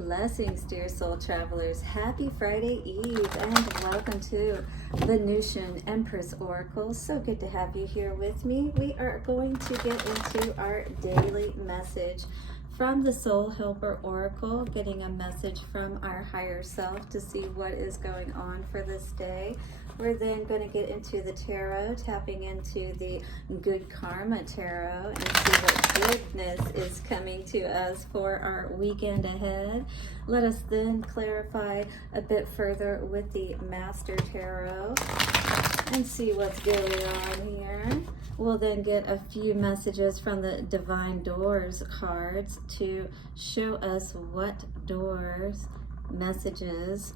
Blessings, dear soul travelers. Happy Friday Eve and welcome to Venusian Empress Oracle. So good to have you here with me. We are going to get into our daily message from the Soul Helper Oracle, getting a message from our higher self to see what is going on for this day. We're then going to get into the tarot, tapping into the Good Karma Tarot and see what goodness is coming to us for our weekend ahead. Let us then clarify a bit further with the Master Tarot and see what's going on here. We'll then get a few messages from the Divine Doors cards to show us what doors, messages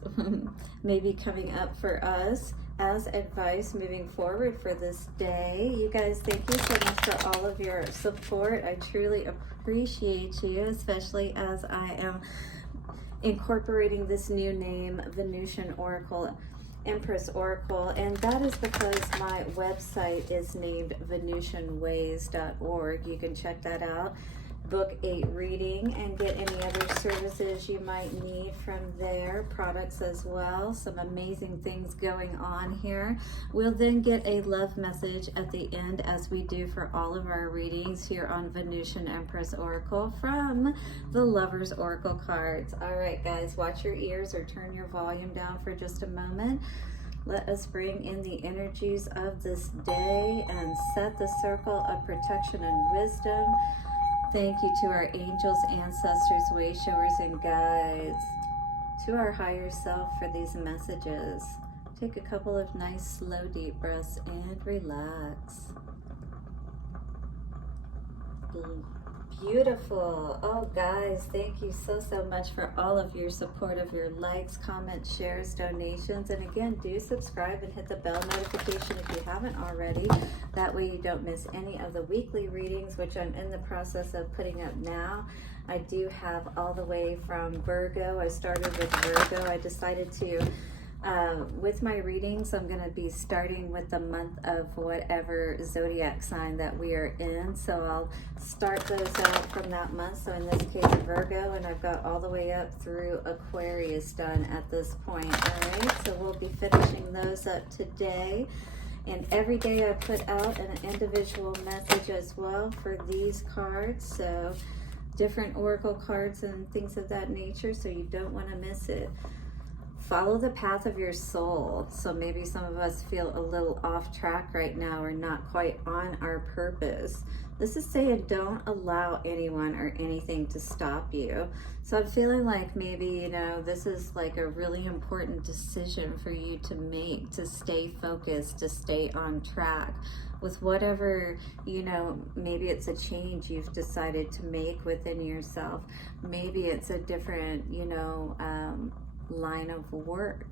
may be coming up for us as advice moving forward for this day. You guys, thank you so much for all of your support. I truly appreciate you, especially as I am incorporating this new name, Venusian Oracle, Empress Oracle, and that is because my website is named venusianways.org. You can check that out, book a reading, and get any other services you might need from there, products as well. Some amazing things going on here. We'll then get a love message at the end, as we do for all of our readings here on Venusian Empress Oracle, from the Lover's Oracle cards. All right, guys, watch your ears or turn your volume down for just a moment. Let us bring in the energies of this day and set the circle of protection and wisdom. Thank you to our angels, ancestors, way showers, and guides, to our higher self for these messages. Take a couple of nice, slow, deep breaths and relax. Beautiful. Oh, guys, thank you so much for all of your support, of your likes, comments, shares, donations. And again, do subscribe and hit the bell notification if you haven't already. That way you don't miss any of the weekly readings, which I'm in the process of putting up now. I do have all the way from Virgo. I started with Virgo. I decided to with my readings, I'm going to be starting with the month of whatever zodiac sign that we are in. So I'll start those out from that month. So in this case, Virgo, and I've got all the way up through Aquarius done at this point. All right, so we'll be finishing those up today. And every day I put out an individual message as well for these cards. So different oracle cards and things of that nature. So you don't want to miss it. Follow the path of your soul. So maybe some of us feel a little off track right now or not quite on our purpose. This is saying don't allow anyone or anything to stop you. So I'm feeling like maybe, you know, this is like a really important decision for you to make, to stay focused, to stay on track with whatever, you know, maybe it's a change you've decided to make within yourself. Maybe it's a different, you know, line of work.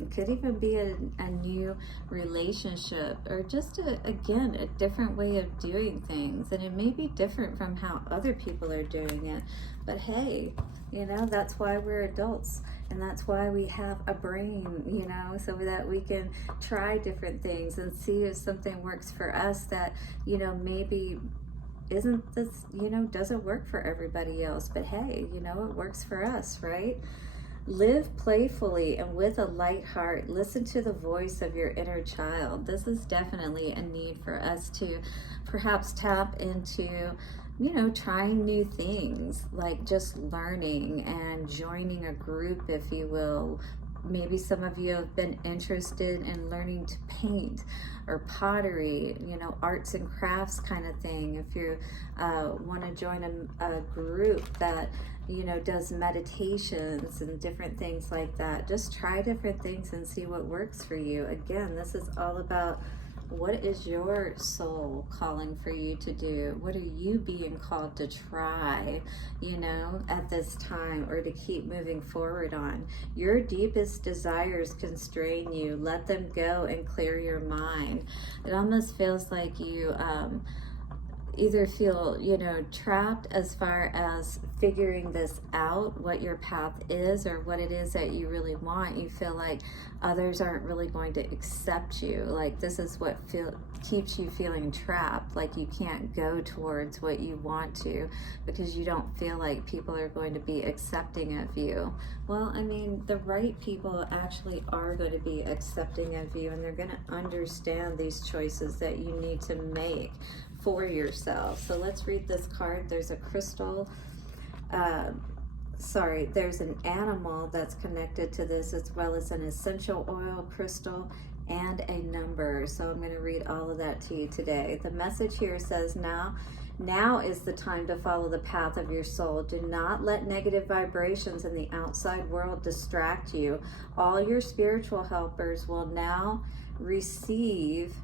It could even be a new relationship, or just again a different way of doing things, and it may be different from how other people are doing it, but hey, you know, that's why we're adults, and that's why we have a brain, you know, so that we can try different things and see if something works for us that, you know, maybe isn't this, you know, doesn't work for everybody else, but hey, you know, it works for us, right? Live playfully and with a light heart. Listen to the voice of your inner child. This is definitely a need for us to perhaps tap into, you know, trying new things, like just learning and joining a group, if you will. Maybe some of you have been interested in learning to paint or pottery, you know, arts and crafts kind of thing. If you want to join a group that, you know, does meditations and different things like that, just try different things and see what works for you. Again, this is all about what is your soul calling for you to do? What are you being called to try, you know, at this time, or to keep moving forward on? Your deepest desires constrain you. Let them go and clear your mind. It almost feels like you either feel, you know, trapped as far as figuring this out, what your path is or what it is that you really want. You feel like others aren't really going to accept you. Like this is what keeps you feeling trapped, like you can't go towards what you want to because you don't feel like people are going to be accepting of you. Well, I mean, the right people actually are going to be accepting of you, and they're going to understand these choices that you need to make for yourself. So let's read this card. There's a crystal, there's an animal that's connected to this, as well as an essential oil crystal and a number. So I'm going to read all of that to you today. The message here says, now is the time to follow the path of your soul. Do not let negative vibrations in the outside world distract you. All your spiritual helpers will now receive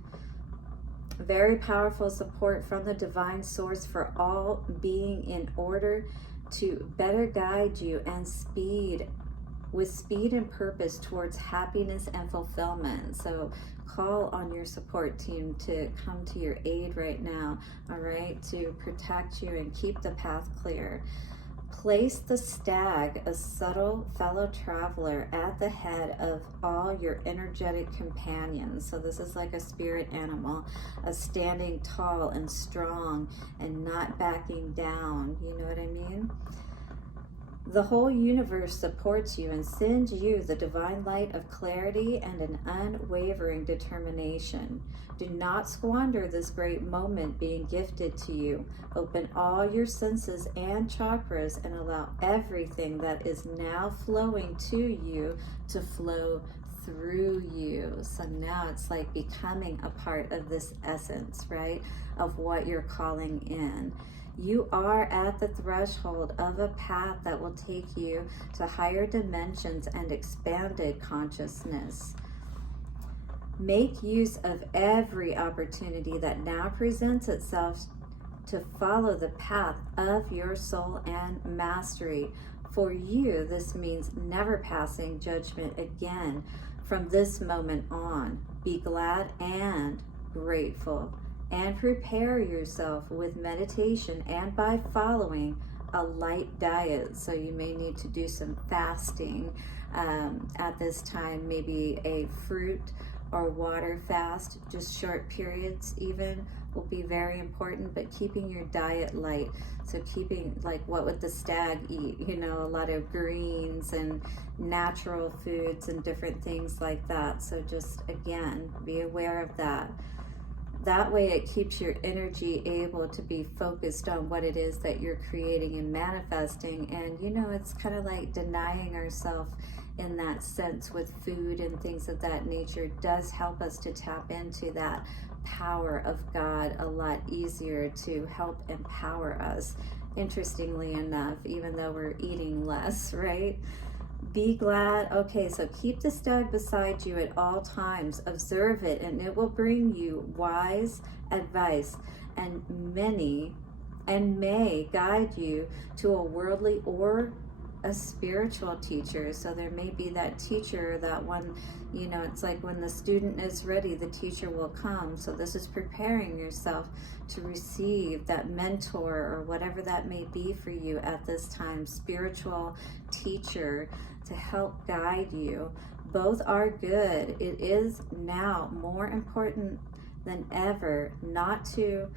very powerful support from the divine source for all being in order to better guide you and with speed and purpose towards happiness and fulfillment. So call on your support team to come to your aid right now, all right, to protect you and keep the path clear. Place the stag, a subtle fellow traveler, at the head of all your energetic companions. So this is like a spirit animal, standing tall and strong and not backing down. You know what I mean? The whole universe supports you and sends you the divine light of clarity and an unwavering determination. Do not squander this great moment being gifted to you. Open all your senses and chakras and allow everything that is now flowing to you to flow through you. So now it's like becoming a part of this essence, right, of what you're calling in. You are at the threshold of a path that will take you to higher dimensions and expanded consciousness. Make use of every opportunity that now presents itself to follow the path of your soul and mastery. For you, this means never passing judgment again from this moment on. Be glad and grateful, and prepare yourself with meditation and by following a light diet. So you may need to do some fasting at this time, maybe a fruit or water fast, just short periods even will be very important, but keeping your diet light. So keeping, like, what would the stag eat? You know, a lot of greens and natural foods and different things like that. So just, again, be aware of that. That way it keeps your energy able to be focused on what it is that you're creating and manifesting. And, you know, it's kind of like denying ourselves in that sense with food and things of that nature does help us to tap into that power of God a lot easier to help empower us, interestingly enough, even though we're eating less, right? Be glad. Okay, so keep the stag beside you at all times. Observe it, and it will bring you wise advice and may guide you to a worldly or a spiritual teacher. So there may be that teacher, that one, you know, it's like when the student is ready, the teacher will come. So this is preparing yourself to receive that mentor or whatever that may be for you at this time, spiritual teacher to help guide you. Both are good. It is now more important than ever not to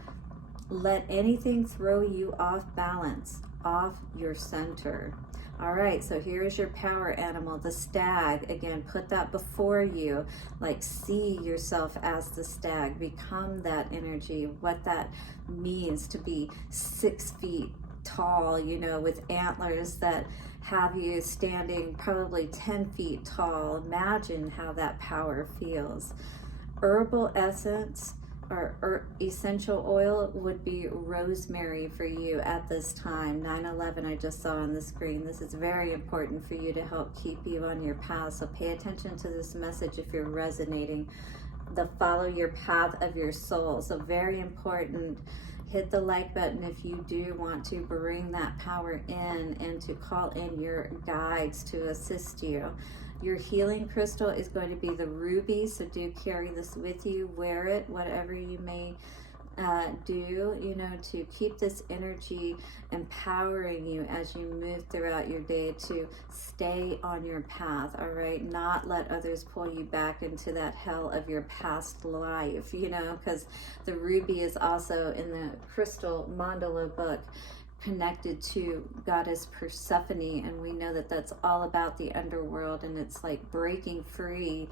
let anything throw you off balance, off your center. All right, so here is your power animal, the stag. Again, put that before you, like see yourself as the stag, become that energy, what that means to be 6 feet tall, you know, with antlers that have you standing probably 10 feet tall. Imagine how that power feels. Herbal essence or essential oil would be rosemary for you at this time. 911 I just saw on the screen. This is very important for you to help keep you on your path. So pay attention to this message if you're resonating. The follow your path of your soul. So very important. Hit the like button if you do want to bring that power in and to call in your guides to assist you. Your healing crystal is going to be the ruby, so do carry this with you. Wear it, whatever you may do, you know, to keep this energy empowering you as you move throughout your day to stay on your path, all right? Not let others pull you back into that hell of your past life, you know, because the ruby is also in the crystal mandala book connected to goddess Persephone, and we know that that's all about the underworld, and it's like breaking free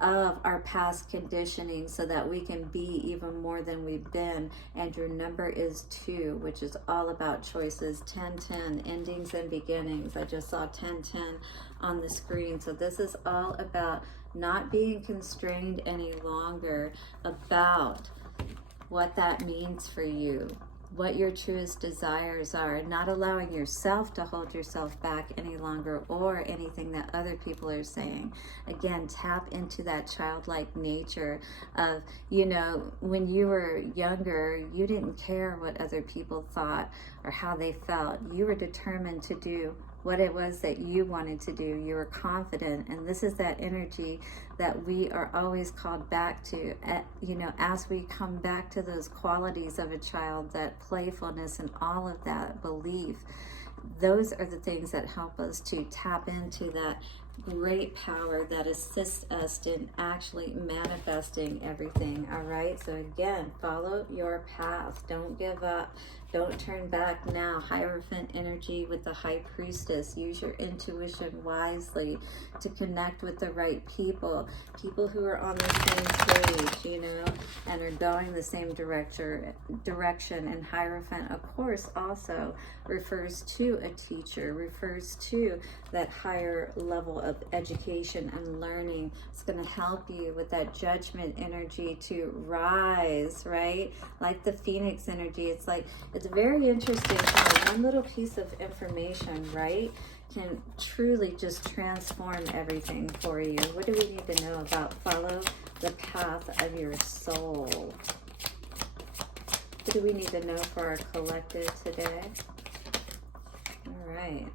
of our past conditioning so that we can be even more than we've been. And your number is 2, which is all about choices. 1010, endings and beginnings. I just saw 1010 on the screen. So this is all about not being constrained any longer about what that means for you, what your truest desires are, not allowing yourself to hold yourself back any longer or anything that other people are saying. Again, tap into that childlike nature of, you know, when you were younger, you didn't care what other people thought or how they felt. You were determined to do what it was that you wanted to do. You were confident, and this is that energy that we are always called back to, you know, as we come back to those qualities of a child, that playfulness and all of that belief. Those are the things that help us to tap into that great power that assists us in actually manifesting everything. All right, so again, follow your path. Don't give up. Don't turn back now. Hierophant energy with the High Priestess. Use your intuition wisely to connect with the right people who are on the same page, you know, and are going the same direction. And Hierophant, of course, also refers to a teacher, refers to that higher level of education and learning. It's going to help you with that judgment energy to rise, right? Like the Phoenix energy. It's like, it's very interesting how one little piece of information, right, can truly just transform everything for you. What do we need to know about follow the path of your soul? What do we need to know for our collective today? All right.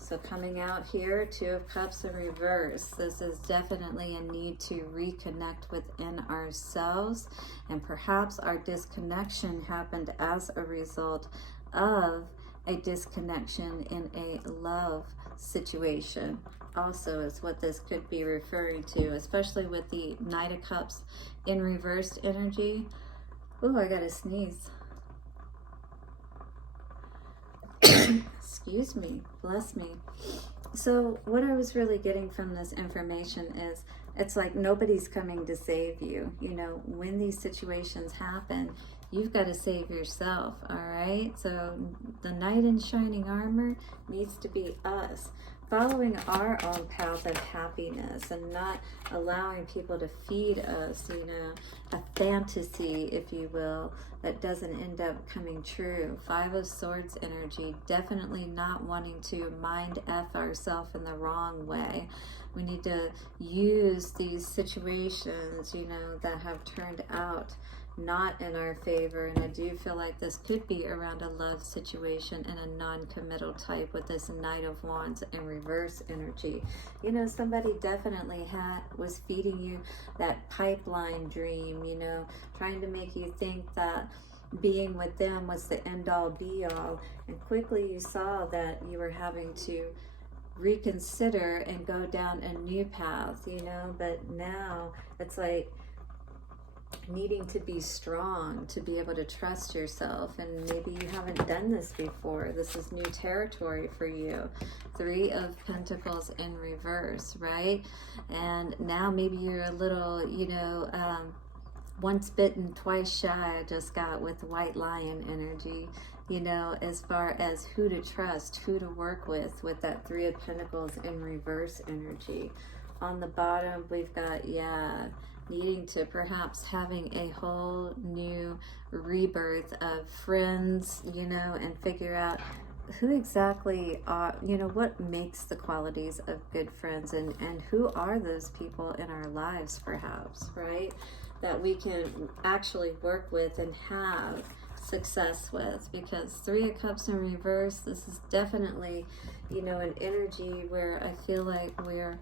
So coming out here, 2 of Cups in reverse. This is definitely a need to reconnect within ourselves. And perhaps our disconnection happened as a result of a disconnection in a love situation. Also is what this could be referring to, especially with the Knight of Cups in reversed energy. Oh, I gotta sneeze. Excuse me, bless me. So what I was really getting from this information is it's like nobody's coming to save you. You know, when these situations happen, you've got to save yourself, all right? So the knight in shining armor needs to be us, following our own path of happiness and not allowing people to feed us, you know, a fantasy, if you will, that doesn't end up coming true. 5 of Swords energy, definitely not wanting to mind F ourselves in the wrong way. We need to use these situations, you know, that have turned out not in our favor, and I do feel like this could be around a love situation and a non-committal type with this Knight of Wands in reverse energy. You know, somebody definitely was feeding you that pipeline dream, you know, trying to make you think that being with them was the end-all be-all, and quickly you saw that you were having to reconsider and go down a new path, you know. But now it's like needing to be strong to be able to trust yourself, and maybe you haven't done this before. This is new territory for you. 3 of Pentacles in reverse, right? And now maybe you're a little, you know, once bitten, twice shy. I just got with White Lion energy, you know, as far as who to trust, who to work with that 3 of Pentacles in reverse energy. On the bottom, we've got, needing to perhaps having a whole new rebirth of friends, you know, and figure out who exactly are, you know, what makes the qualities of good friends, and who are those people in our lives, perhaps, right, that we can actually work with and have success with. Because 3 of Cups in reverse, this is definitely, you know, an energy where I feel like we're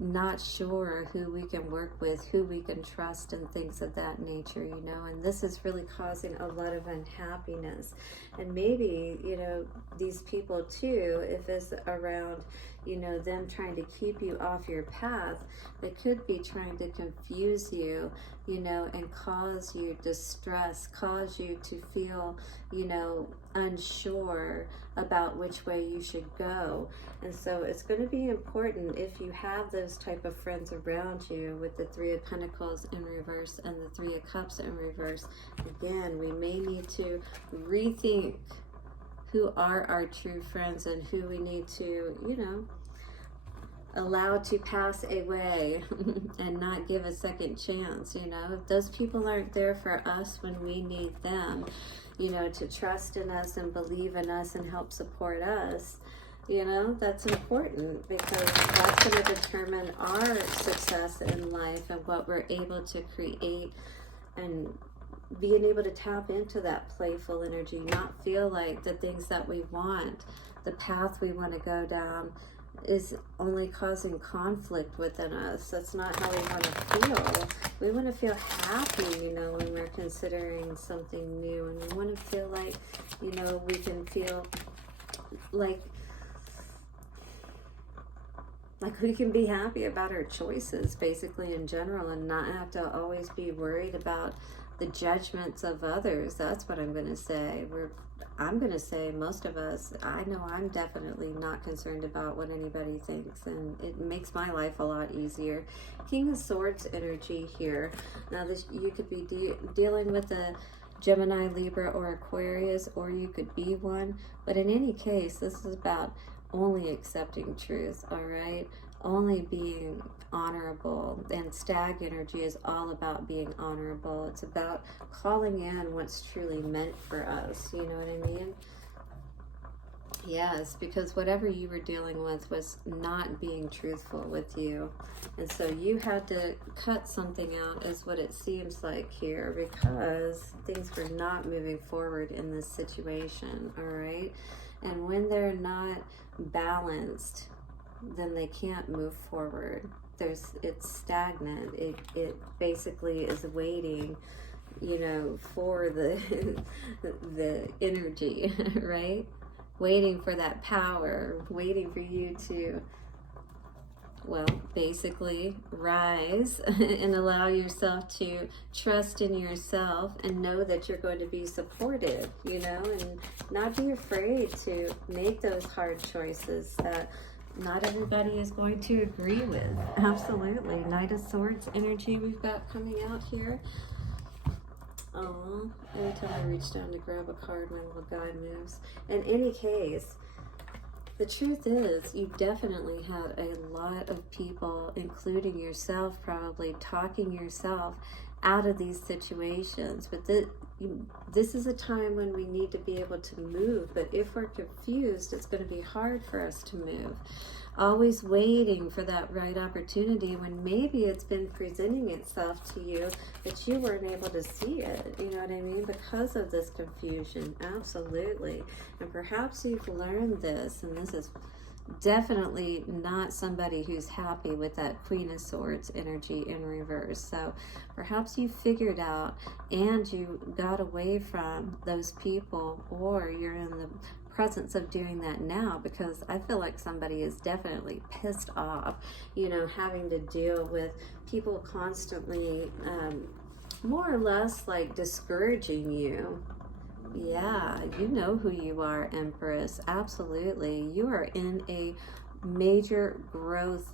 not sure who we can work with, who we can trust, and things of that nature, you know, and this is really causing a lot of unhappiness. And maybe, you know, these people too, if it's around, you know, them trying to keep you off your path, they could be trying to confuse you, you know, and cause you distress, cause you to feel, you know, unsure about which way you should go. And so it's going to be important, if you have those type of friends around you with the Three of Pentacles in reverse and the Three of Cups in reverse, again, we may need to rethink who are our true friends and who we need to, you know, allow to pass away and not give a second chance. You know, if those people aren't there for us when we need them, you know, to trust in us and believe in us and help support us, you know, that's important, because that's going to determine our success in life and what we're able to create, and being able to tap into that playful energy, not feel like the things that we want, the path we want to go down, is only causing conflict within us. That's not how we want to feel. We want to feel happy, you know, when we're considering something new, and we want to feel like, you know, we can feel like we can be happy about our choices, basically, in general, and not have to always be worried about the judgments of others. That's what I'm going to say. I'm going to say most of us, I know I'm definitely not concerned about what anybody thinks, and it makes my life a lot easier. King of Swords energy here. Now, this, you could be dealing with a Gemini, Libra, or Aquarius, or you could be one. But in any case, this is about only accepting truth, all right? Only being honorable. And Stag energy is all about being honorable. It's about calling in what's truly meant for us, you know what I mean? Yes, because whatever you were dealing with was not being truthful with you, and so you had to cut something out, is what it seems like here, because things were not moving forward in this situation, all right? And when they're not balanced, then they can't move forward. It's stagnant. It basically is waiting, you know, for the the energy, right? Waiting for that power, waiting for you to, well, basically rise and allow yourself to trust in yourself and know that you're going to be supported, you know, and not be afraid to make those hard choices that not everybody is going to agree with. Absolutely. Knight of Swords energy we've got coming out here. Oh, every time I reach down to grab a card, my little guy moves. In any case, the truth is, you definitely had a lot of people, including yourself, probably talking yourself out of these situations. But this is a time when we need to be able to move. But if we're confused, it's going to be hard for us to move. Always waiting for that right opportunity when maybe it's been presenting itself to you, but you weren't able to see it, you know what I mean, because of this confusion. Absolutely. And perhaps you've learned this, and this is definitely not somebody who's happy with that Queen of Swords energy in reverse. So perhaps you figured out and you got away from those people, or you're in the presence of doing that now, because I feel like somebody is definitely pissed off, you know, having to deal with people constantly more or less like discouraging you. Yeah, you know who you are, Empress. Absolutely. You are in a major growth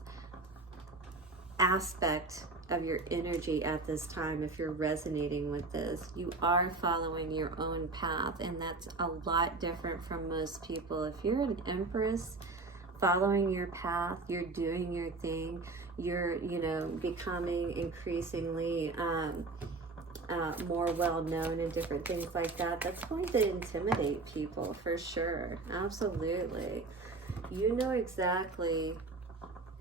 aspect of your energy at this time. If you're resonating with this, you are following your own path, and that's a lot different from most people. If you're an Empress following your path, you're doing your thing, you're, you know, becoming increasingly more well-known and different things like that, that's going to intimidate people for sure. Absolutely. You know exactly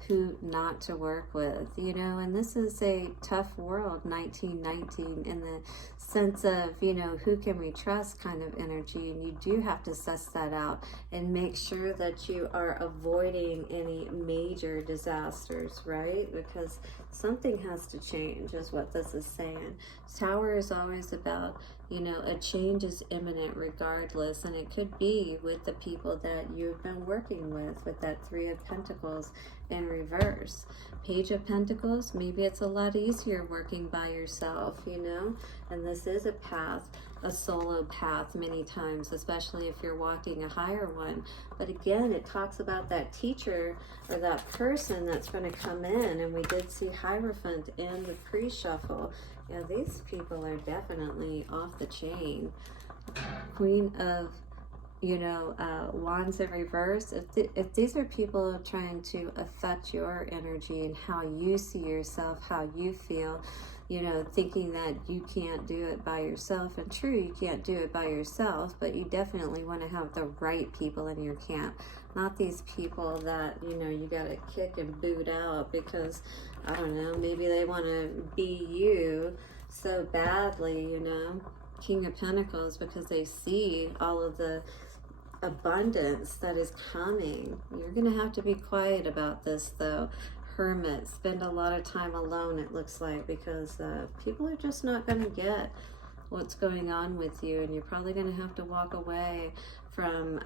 who not to work with, you know. And this is a tough world, 1919, in the sense of, you know, who can we trust kind of energy. And you do have to suss that out and make sure that you are avoiding any major disasters, right? Because something has to change is what this is saying. Tower is always about, you know, a change is imminent regardless, and it could be with the people that you've been working with that Three of Pentacles in reverse. Page of Pentacles, maybe it's a lot easier working by yourself, you know, and this is a path, a solo path many times, especially if you're walking a higher one. But again, it talks about that teacher or that person that's going to come in, and we did see Hierophant in the pre-shuffle. Yeah, these people are definitely off the chain. Queen of, you know, Wands in reverse. If these are people trying to affect your energy and how you see yourself, how you feel, you know, thinking that you can't do it by yourself. And true, you can't do it by yourself, but you definitely want to have the right people in your camp. Not these people that, you know, you got to kick and boot out because, I don't know, maybe they want to be you so badly, you know. King of Pentacles, because they see all of the abundance that is coming. You're going to have to be quiet about this, though. Hermit, spend a lot of time alone, it looks like, because people are just not going to get what's going on with you, and you're probably going to have to walk away from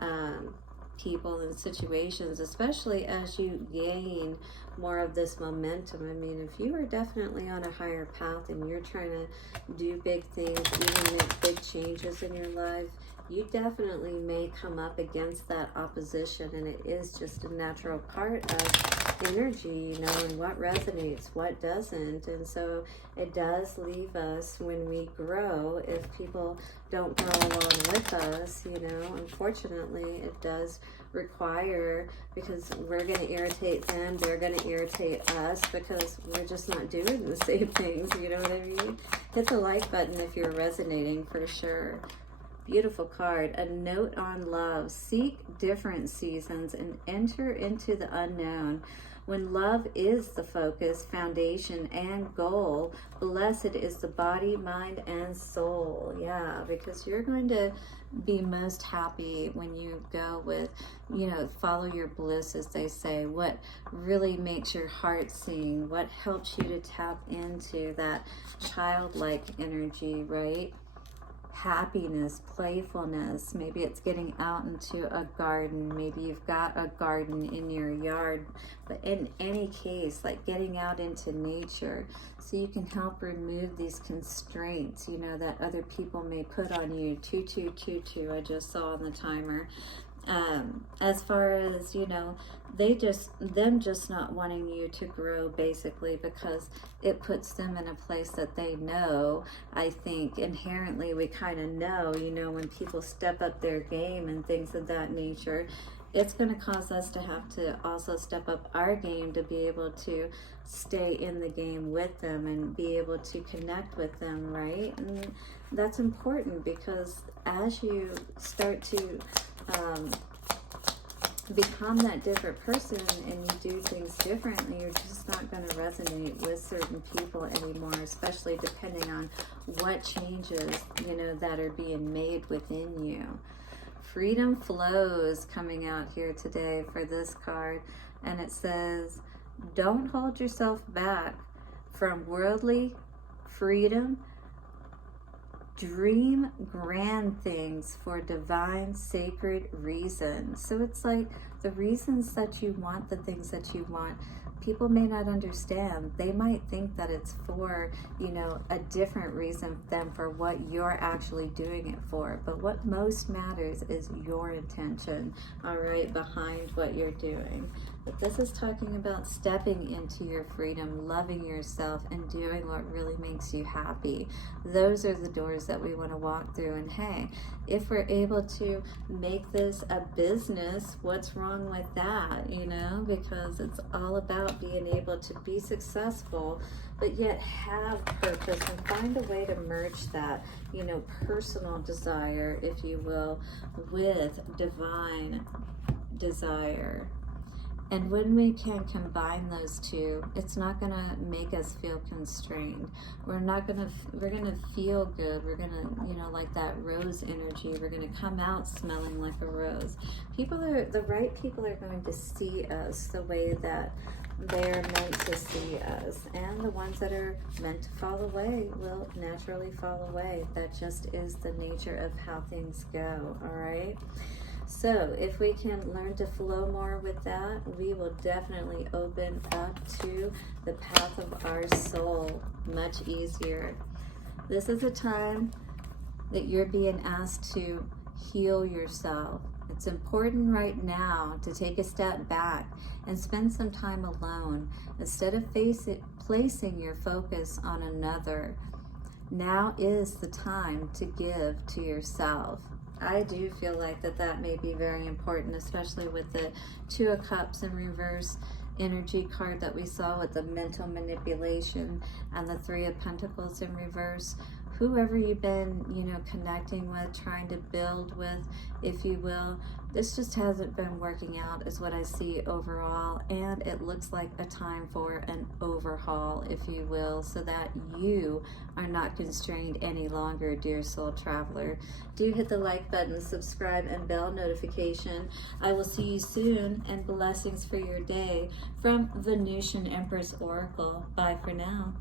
people and situations, especially as you gain more of this momentum. I mean, if you are definitely on a higher path and you're trying to do big things, even make big changes in your life, you definitely may come up against that opposition, and it is just a natural part of energy, you know, and what resonates, what doesn't. And so it does leave us when we grow, if people don't go along with us, you know, unfortunately it does require, because we're going to irritate them, they're going to irritate us, because we're just not doing the same things, you know what I mean? Hit the like button if you're resonating, for sure. Beautiful card. A note on love. Seek different seasons and enter into the unknown. When love is the focus, foundation, and goal, blessed is the body, mind, and soul. Yeah, because you're going to be most happy when you go with, you know, follow your bliss, as they say. What really makes your heart sing? What helps you to tap into that childlike energy, right? Happiness, playfulness. Maybe it's getting out into a garden. Maybe you've got a garden in your yard. But in any case, like getting out into nature, so you can help remove these constraints, you know, that other people may put on you. 2222, I just saw on the timer. As far as, you know, them just not wanting you to grow, basically, because it puts them in a place that they know. I think inherently we kind of know, you know, when people step up their game and things of that nature, it's going to cause us to have to also step up our game to be able to stay in the game with them and be able to connect with them, right? And that's important, because as you start to become that different person and you do things differently, you're just not going to resonate with certain people anymore, especially depending on what changes, you know, that are being made within you. Freedom flows coming out here today for this card, and it says, don't hold yourself back from worldly freedom. Dream grand things for divine sacred reasons. So it's like the reasons that you want the things that you want, people may not understand. They might think that it's for, you know, a different reason than for what you're actually doing it for. But what most matters is your intention, all right, behind what you're doing. But this is talking about stepping into your freedom, loving yourself, and doing what really makes you happy. Those are the doors that we want to walk through. And hey, if we're able to make this a business, what's wrong with that, you know? Because it's all about being able to be successful, but yet have purpose, and find a way to merge that, you know, personal desire, if you will, with divine desire. And when we can combine those two, it's not going to make us feel constrained. We're going to feel good. We're going to, you know, like that rose energy. We're going to come out smelling like a rose. The right people are going to see us the way that they're meant to see us. And the ones that are meant to fall away will naturally fall away. That just is the nature of how things go, all right? So if we can learn to flow more with that, we will definitely open up to the path of our soul much easier. This is a time that you're being asked to heal yourself. It's important right now to take a step back and spend some time alone instead of placing your focus on another. Now is the time to give to yourself. I do feel like that may be very important, especially with the Two of Cups in reverse energy card that we saw with the mental manipulation and the Three of Pentacles in reverse. Whoever you've been, you know, connecting with, trying to build with, if you will, this just hasn't been working out is what I see overall, and it looks like a time for an overhaul, if you will, so that you are not constrained any longer, dear soul traveler. Do hit the like button, subscribe, and bell notification. I will see you soon, and blessings for your day from Venusian Empress Oracle. Bye for now.